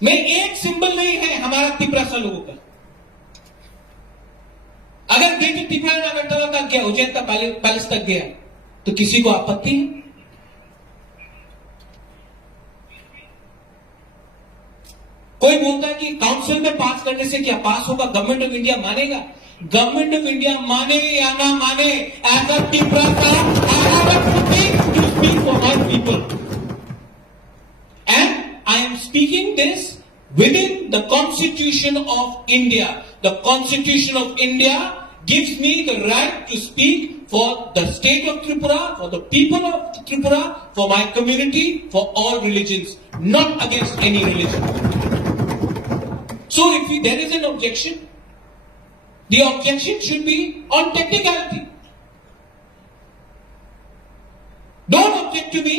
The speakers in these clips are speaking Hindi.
में एक सिंबल नहीं है हमारा त्रिपुरा लोगों का। अगर ग्रेटर त्रिपुरा अगरतला तक गया, उज्जैन तक, पैलेस तक गया, तो किसी को आपत्ति है? कोई बोलता है कि काउंसिल में पास करने से क्या पास होगा? गवर्नमेंट ऑफ इंडिया मानेगा? गवर्नमेंट ऑफ इंडिया माने या ना माने, एज अ त्रिपुरा का I have a thing to speak for all people, and I am speaking this within the Constitution of India. The Constitution of India gives me the right to speak for the state of Tripura, for the people of Tripura, for my community, for all religions, not against any religion. So if there is an objection, the objection should be on technicality. Don't object to me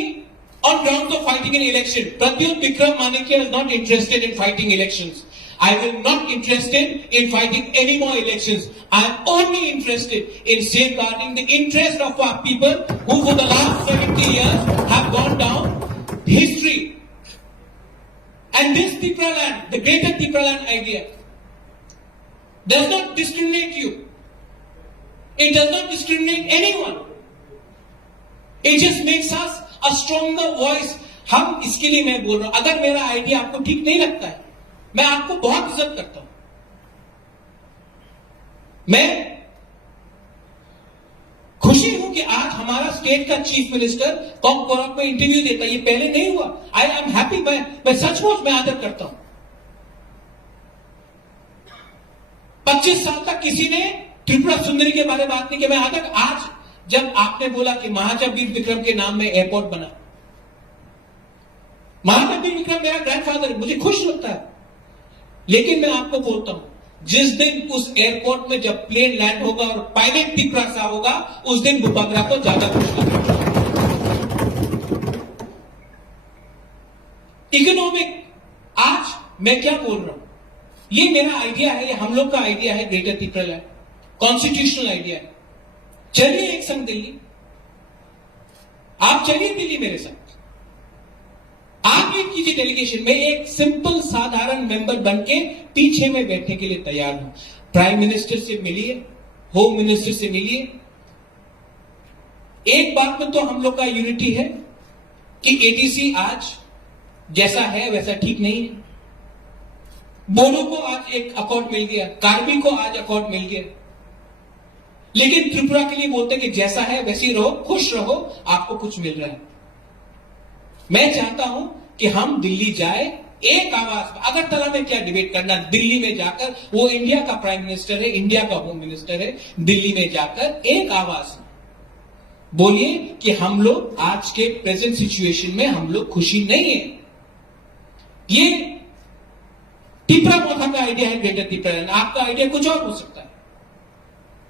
on grounds of fighting an election. Pradyut Vikram Manikya is not interested in fighting elections. I will not interested in fighting any more elections. I am only interested in safeguarding the interest of our people who for the last 70 years have gone down history. And this Tripura land, the greater Tripura land idea, does not discriminate you. It does not discriminate anyone. It just makes us a stronger voice. हम इसके लिए मैं बोल रहा हूं, अगर मेरा आइडिया आपको ठीक नहीं लगता है, मैं आपको बहुत इज्जत करता हूं। मैं खुशी हूं कि आज हमारा स्टेट का चीफ मिनिस्टर कॉकबोरॉक में इंटरव्यू देता है। ये पहले नहीं हुआ। I am happy. मैं सचमुच में आदर करता हूं। 25 साल तक किसी ने त्रिपुरा सुंदरी के बारे में बात नहीं की। मैं आदर आज जब आपने बोला कि महाराजा वीर विक्रम के नाम में एयरपोर्ट बना, महाराजा वीर विक्रम मेरा ग्रैंडफादर, मुझे खुश लगता है। लेकिन मैं आपको बोलता हूं, जिस दिन उस एयरपोर्ट में जब प्लेन लैंड होगा और पायलट त्रिपुरा सा होगा, उस दिन बुबागरा को ज्यादा खुश लगेगा। इकोनॉमिक, आज मैं क्या बोल रहा हूं, ये मेरा आइडिया है, ये हम लोग का आइडिया है, greater Tripura land constitutional idea है। चलिए एक संग दिल्ली, आप चलिए दिल्ली मेरे साथ, आप लीड कीजिए डेलीगेशन में। एक सिंपल साधारण मेंबर बनके पीछे में बैठने के लिए तैयार हूं। प्राइम मिनिस्टर से मिलिए, होम मिनिस्टर से मिलिए। एक बात में तो हम लोग का यूनिटी है कि एटीसी आज जैसा है वैसा ठीक नहीं है। बोडो को आज एक अकॉर्ड मिल गया, कार्बी को आज अकॉर्ड मिल गया, लेकिन त्रिपुरा के लिए बोलते कि जैसा है वैसे ही रहो, खुश रहो, आपको कुछ मिल रहा है। मैं चाहता हूं कि हम दिल्ली जाए एक आवाज में। अगरतला में क्या डिबेट करना, दिल्ली में जाकर, वो इंडिया का प्राइम मिनिस्टर है, इंडिया का होम मिनिस्टर है, दिल्ली में जाकर एक आवाज में बोलिए कि हम लोग आज के प्रेजेंट सिचुएशन में हम लोग खुशी नहीं है। ये त्रिपुरा मोथा का आइडिया है, ग्रेटर त्रिपुरा। आपका आइडिया कुछ और हो सकता है।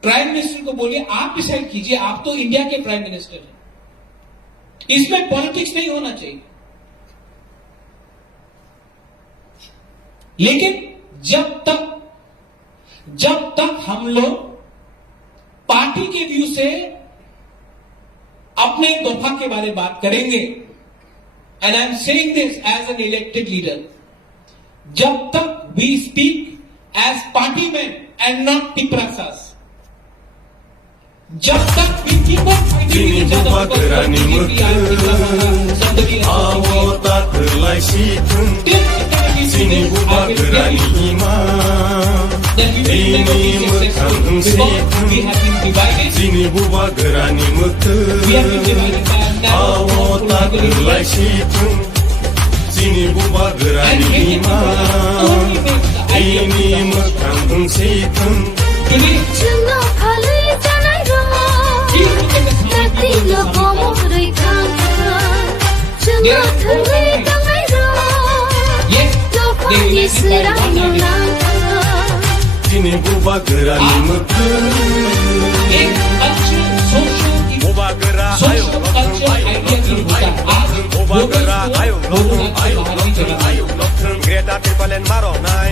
प्राइम मिनिस्टर को बोलिए आप डिसाइड कीजिए, आप तो इंडिया के प्राइम मिनिस्टर हैं, इसमें पॉलिटिक्स नहीं होना चाहिए। लेकिन जब तक हम लोग पार्टी के व्यू से अपने दफा के बारे में बात करेंगे, and I am saying this as an elected leader, जब तक we speak as party man and not त्रिपुरासास, जब तक Sini bubagerani mekeng, awota terlaisitun. Sini bubagerani imam, ini mekang situn. Sini bubagerani mekeng, awota terlaisitun. Sini bubagerani imam, ini mekang situn. Sini bubagerani mekeng, bubagera ayo bubagera ayo ayo Greta Tripalen maro nai